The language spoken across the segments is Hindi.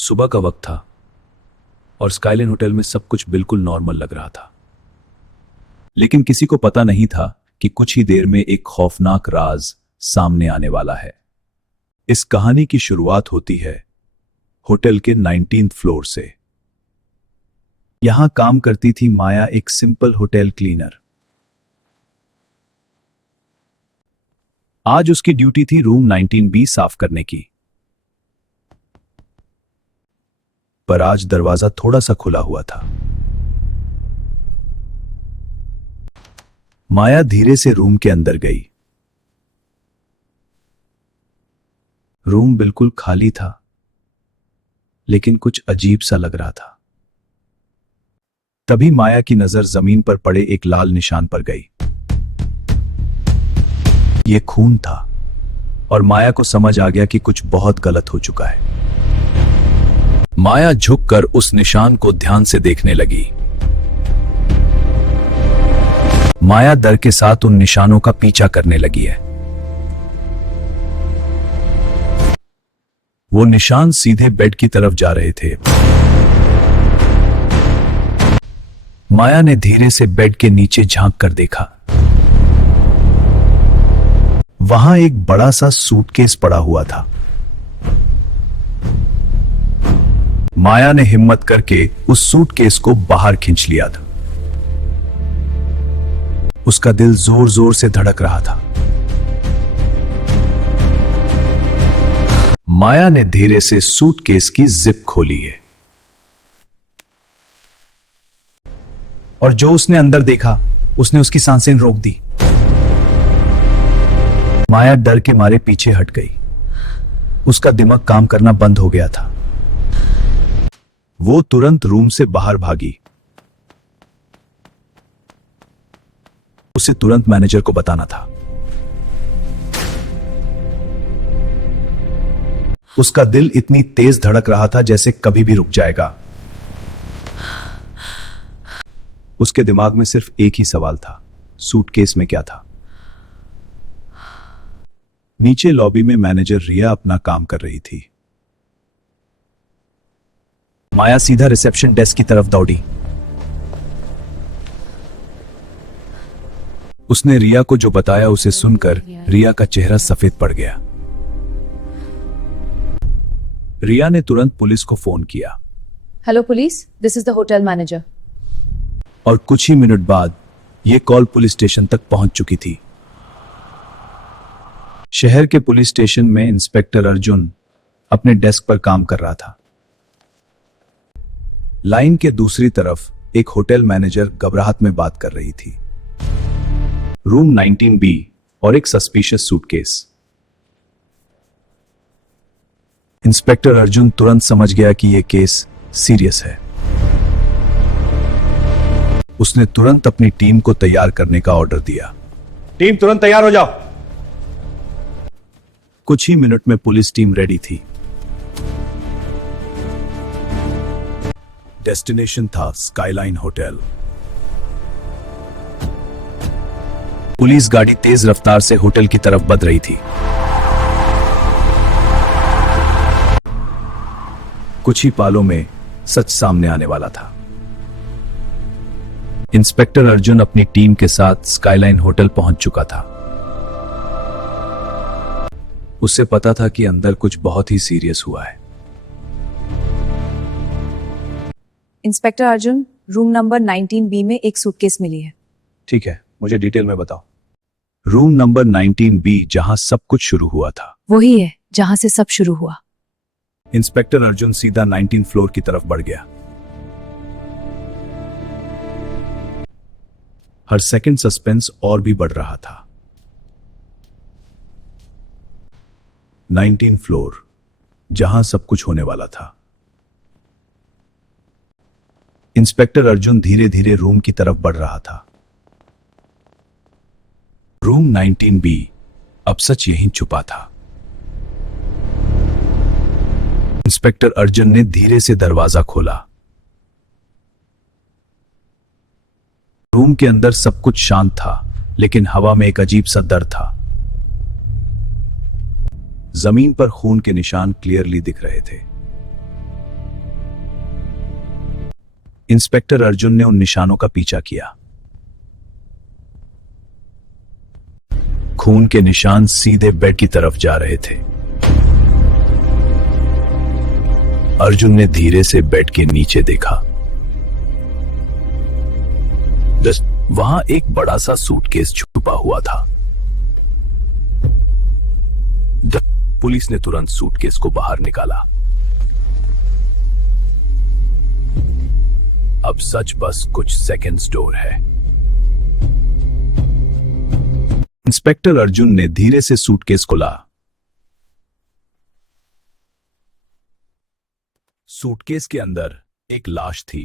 सुबह का वक्त था और स्काईलाइन होटल में सब कुछ बिल्कुल नॉर्मल लग रहा था, लेकिन किसी को पता नहीं था कि कुछ ही देर में एक खौफनाक राज सामने आने वाला है। इस कहानी की शुरुआत होती है होटल के 19th फ्लोर से। यहां काम करती थी माया, एक सिंपल होटल क्लीनर। आज उसकी ड्यूटी थी रूम 19B साफ करने की। पर आज दरवाजा थोड़ा सा खुला हुआ था। माया धीरे से रूम के अंदर गई। रूम बिल्कुल खाली था, लेकिन कुछ अजीब सा लग रहा था। तभी माया की नजर जमीन पर पड़े एक लाल निशान पर गई। यह खून था और माया को समझ आ गया कि कुछ बहुत गलत हो चुका है। माया झुककर उस निशान को ध्यान से देखने लगी। माया डर के साथ उन निशानों का पीछा करने लगी है। वो निशान सीधे बेड की तरफ जा रहे थे। माया ने धीरे से बेड के नीचे झांक कर देखा। वहां एक बड़ा सा सूटकेस पड़ा हुआ था। माया ने हिम्मत करके उस सूटकेस को बाहर खींच लिया था। उसका दिल जोर जोर से धड़क रहा था। माया ने धीरे से सूटकेस की जिप खोली है और जो उसने अंदर देखा, उसने उसकी सांसें रोक दी। माया डर के मारे पीछे हट गई। उसका दिमाग काम करना बंद हो गया था। वो तुरंत रूम से बाहर भागी। उसे तुरंत मैनेजर को बताना था। उसका दिल इतनी तेज धड़क रहा था जैसे कभी भी रुक जाएगा। उसके दिमाग में सिर्फ एक ही सवाल था, सूटकेस में क्या था। नीचे लॉबी में मैनेजर रिया अपना काम कर रही थी। माया सीधा रिसेप्शन डेस्क की तरफ दौड़ी। उसने रिया को जो बताया उसे सुनकर रिया का चेहरा सफेद पड़ गया। रिया ने तुरंत पुलिस को फोन किया। Hello police, this is the hotel manager. और कुछ ही मिनट बाद यह कॉल पुलिस स्टेशन तक पहुंच चुकी थी। शहर के पुलिस स्टेशन में इंस्पेक्टर अर्जुन अपने डेस्क पर काम कर रहा था। लाइन के दूसरी तरफ एक होटल मैनेजर घबराहट में बात कर रही थी। रूम 19B और एक सस्पिशियस सूटकेस। इंस्पेक्टर अर्जुन तुरंत समझ गया कि यह केस सीरियस है। उसने तुरंत अपनी टीम को तैयार करने का ऑर्डर दिया। टीम तुरंत तैयार हो जाओ। कुछ ही मिनट में पुलिस टीम रेडी थी। डेस्टिनेशन था स्काईलाइन होटल। पुलिस गाड़ी तेज रफ्तार से होटल की तरफ बढ़ रही थी। कुछ ही पालों में सच सामने आने वाला था। इंस्पेक्टर अर्जुन अपनी टीम के साथ स्काईलाइन होटल पहुंच चुका था। उसे पता था कि अंदर कुछ बहुत ही सीरियस हुआ है। Inspector Arjun, room number 19B में एक सूटकेस मिली है। ठीक है, मुझे डिटेल में बताओ। रूम नंबर 19B, जहां सब कुछ शुरू हुआ था। वही है जहां से सब शुरू हुआ। इंस्पेक्टर अर्जुन सीधा 19th फ्लोर की तरफ बढ़ गया। हर सेकंड सस्पेंस और भी बढ़ रहा था। 19th फ्लोर, जहां सब कुछ होने वाला था। इंस्पेक्टर अर्जुन धीरे धीरे रूम की तरफ बढ़ रहा था। रूम 19B अब सच यहीं छुपा था। इंस्पेक्टर अर्जुन ने धीरे से दरवाजा खोला। रूम के अंदर सब कुछ शांत था, लेकिन हवा में एक अजीब सा डर था। जमीन पर खून के निशान क्लियरली दिख रहे थे। इंस्पेक्टर अर्जुन ने उन निशानों का पीछा किया। खून के निशान सीधे बेड की तरफ जा रहे थे। अर्जुन ने धीरे से बेड के नीचे देखा। वहां एक बड़ा सा सूटकेस छुपा हुआ था। पुलिस ने तुरंत सूटकेस को बाहर निकाला। अब सच बस कुछ सेकंड्स दूर है। इंस्पेक्टर अर्जुन ने धीरे से सूटकेस खोला। सूटकेस के अंदर एक लाश थी।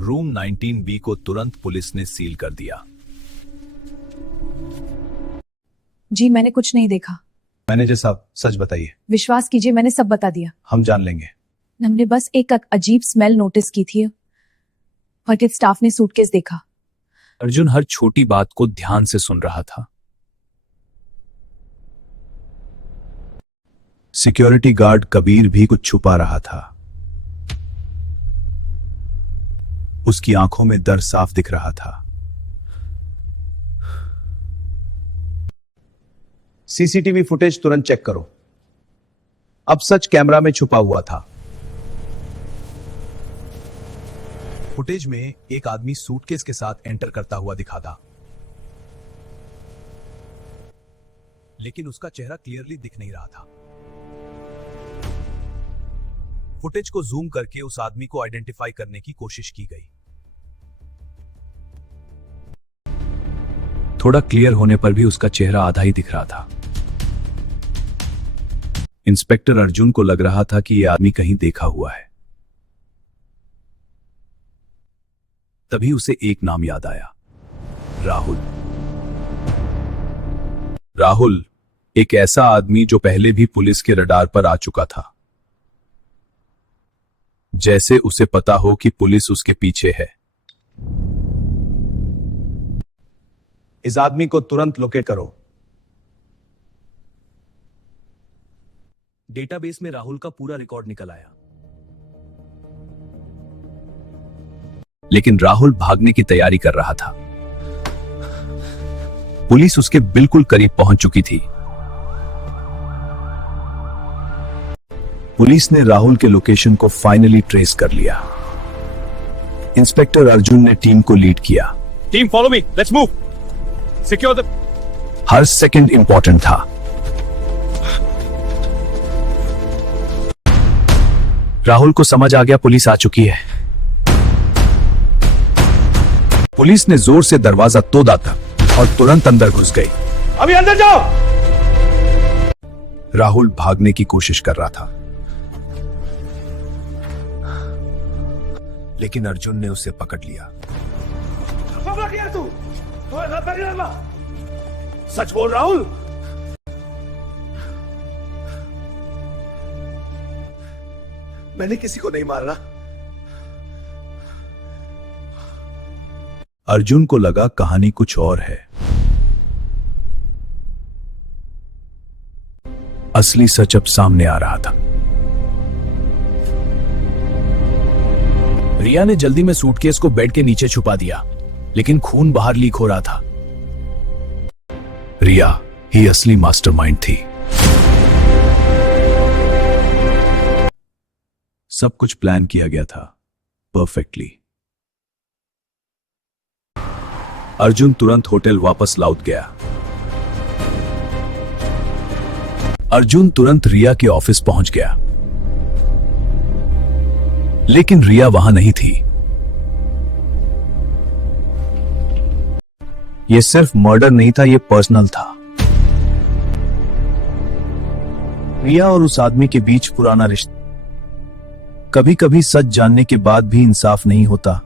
रूम 19B को तुरंत पुलिस ने सील कर दिया। जी मैंने कुछ नहीं देखा। मैनेजर साहब सच बताइए। विश्वास कीजिए मैंने सब बता दिया। हम जान लेंगे। हमने बस एक अजीब स्मेल नोटिस की थी और कि स्टाफ ने सूटकेस देखा। अर्जुन हर छोटी बात को ध्यान से सुन रहा था। सिक्योरिटी गार्ड कबीर भी कुछ छुपा रहा था। उसकी आंखों में डर साफ दिख रहा था। सीसीटीवी फुटेज तुरंत चेक करो। अब सच कैमरा में छुपा हुआ था। फुटेज में एक आदमी सूटकेस के साथ एंटर करता हुआ दिखा था, लेकिन उसका चेहरा क्लियरली दिख नहीं रहा था। फुटेज को जूम करके उस आदमी को आइडेंटिफाई करने की कोशिश की गई। थोड़ा क्लियर होने पर भी उसका चेहरा आधा ही दिख रहा था। इंस्पेक्टर अर्जुन को लग रहा था कि यह आदमी कहीं देखा हुआ है। तभी उसे एक नाम याद आया, राहुल। राहुल, एक ऐसा आदमी जो पहले भी पुलिस के रडार पर आ चुका था। जैसे उसे पता हो कि पुलिस उसके पीछे है। इस आदमी को तुरंत लोकेट करो। डेटाबेस में राहुल का पूरा रिकॉर्ड निकल आया, लेकिन राहुल भागने की तैयारी कर रहा था। पुलिस उसके बिल्कुल करीब पहुंच चुकी थी। पुलिस ने राहुल के लोकेशन को फाइनली ट्रेस कर लिया। इंस्पेक्टर अर्जुन ने टीम को लीड किया। Team follow me, let's move. Secure the. Her second important था। राहुल को समझ आ गया पुलिस आ चुकी है। पुलिस ने जोर से दरवाजा तोड़ा था और तुरंत अंदर घुस गई। अभी अंदर जाओ। राहुल भागने की कोशिश कर रहा था, लेकिन अर्जुन ने उसे पकड़ लिया। सच बोल राहुल। मैंने किसी को नहीं मारा। अर्जुन को लगा कहानी कुछ और है। असली सच अब सामने आ रहा था। रिया ने जल्दी में सूटकेस को बेड के नीचे छुपा दिया, लेकिन खून बाहर लीक हो रहा था। रिया ही असली मास्टरमाइंड थी। सब कुछ प्लान किया गया था परफेक्टली। अर्जुन तुरंत होटल वापस लौट गया। अर्जुन तुरंत रिया के ऑफिस पहुंच गया, लेकिन रिया वहां नहीं थी। यह सिर्फ मर्डर नहीं था, यह पर्सनल था। रिया और उस आदमी के बीच पुराना रिश्ता। कभी कभी सच जानने के बाद भी इंसाफ नहीं होता।